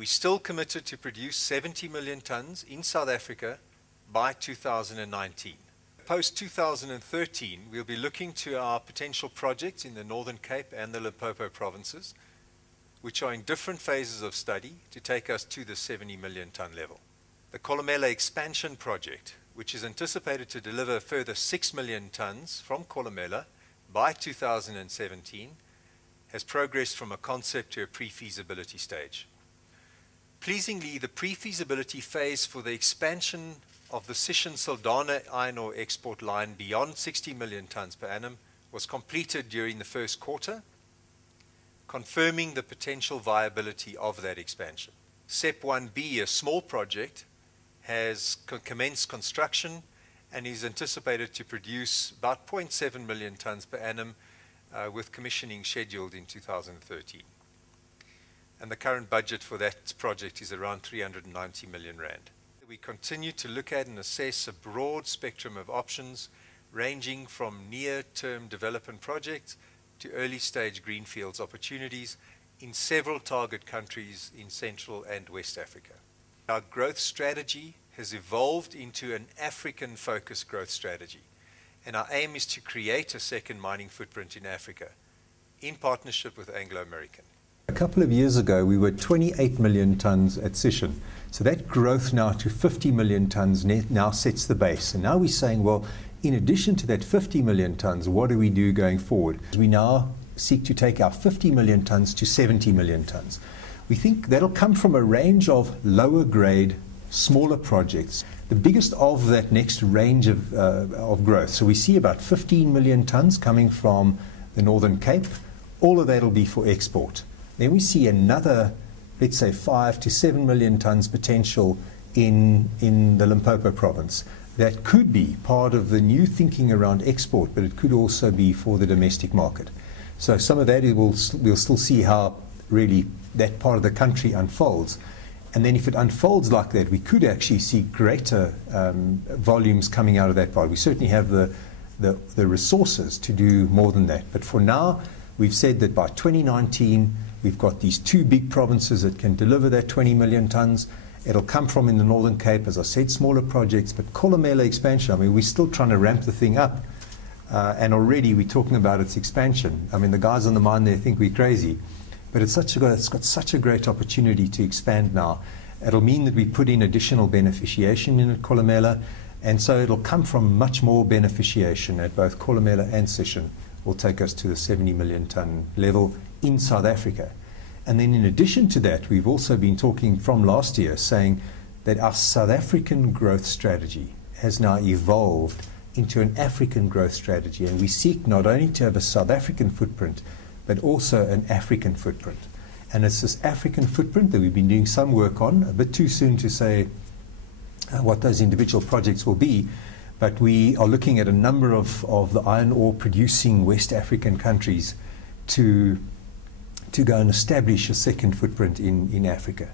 We're still committed to produce 70 million tons in South Africa by 2019. Post-2013, we'll be looking to our potential projects in the Northern Cape and the Limpopo provinces, which are in different phases of study to take us to the 70 million ton level. The Kolomela expansion project, which is anticipated to deliver a further 6 million tons from Kolomela by 2017, has progressed from a concept to a pre-feasibility stage. Pleasingly, the pre-feasibility phase for the expansion of the Sishen-Saldanha iron ore export line beyond 60 million tons per annum was completed during the first quarter, confirming the potential viability of that expansion. SEP 1B, a small project, has commenced construction and is anticipated to produce about 0.7 million tons per annum with commissioning scheduled in 2013. And the current budget for that project is around 390 million rand. We continue to look at and assess a broad spectrum of options ranging from near-term development projects to early-stage greenfields opportunities in several target countries in Central and West Africa. Our growth strategy has evolved into an African-focused growth strategy, and our aim is to create a second mining footprint in Africa in partnership with Anglo American. A couple of years ago, we were 28 million tons at Sishen. So that growth now to 50 million tons now sets the base. And now we're saying, well, in addition to that 50 million tons, what do we do going forward? We now seek to take our 50 million tons to 70 million tons. We think that'll come from a range of lower grade, smaller projects. The biggest of that next range of growth. So we see about 15 million tons coming from the Northern Cape. All of that will be for export. Then we see another, let's say, 5 to 7 million tons potential in the Limpopo province. That could be part of the new thinking around export, but it could also be for the domestic market. So some of that we'll still see how really that part of the country unfolds. And then if it unfolds like that, we could actually see greater volumes coming out of that part. We certainly have the resources to do more than that. But for now, we've said that by 2019, we've got these two big provinces that can deliver that 20 million tons. It'll come from in the Northern Cape, as I said, smaller projects, but Kolomela expansion, I mean, we're still trying to ramp the thing up. And already we're talking about its expansion. I mean, the guys on the mine there think we're crazy. But it's got such a great opportunity to expand now. It'll mean that we put in additional beneficiation in at Kolomela, and so it'll come from much more beneficiation at both Kolomela and Sishen. Will take us to the 70 million ton level in South Africa. And then in addition to that, we've also been talking from last year saying that our South African growth strategy has now evolved into an African growth strategy, and we seek not only to have a South African footprint but also an African footprint. And it's this African footprint that we've been doing some work on, a bit too soon to say what those individual projects will be, but we are looking at a number of the iron ore producing West African countries to go and establish a second footprint in Africa.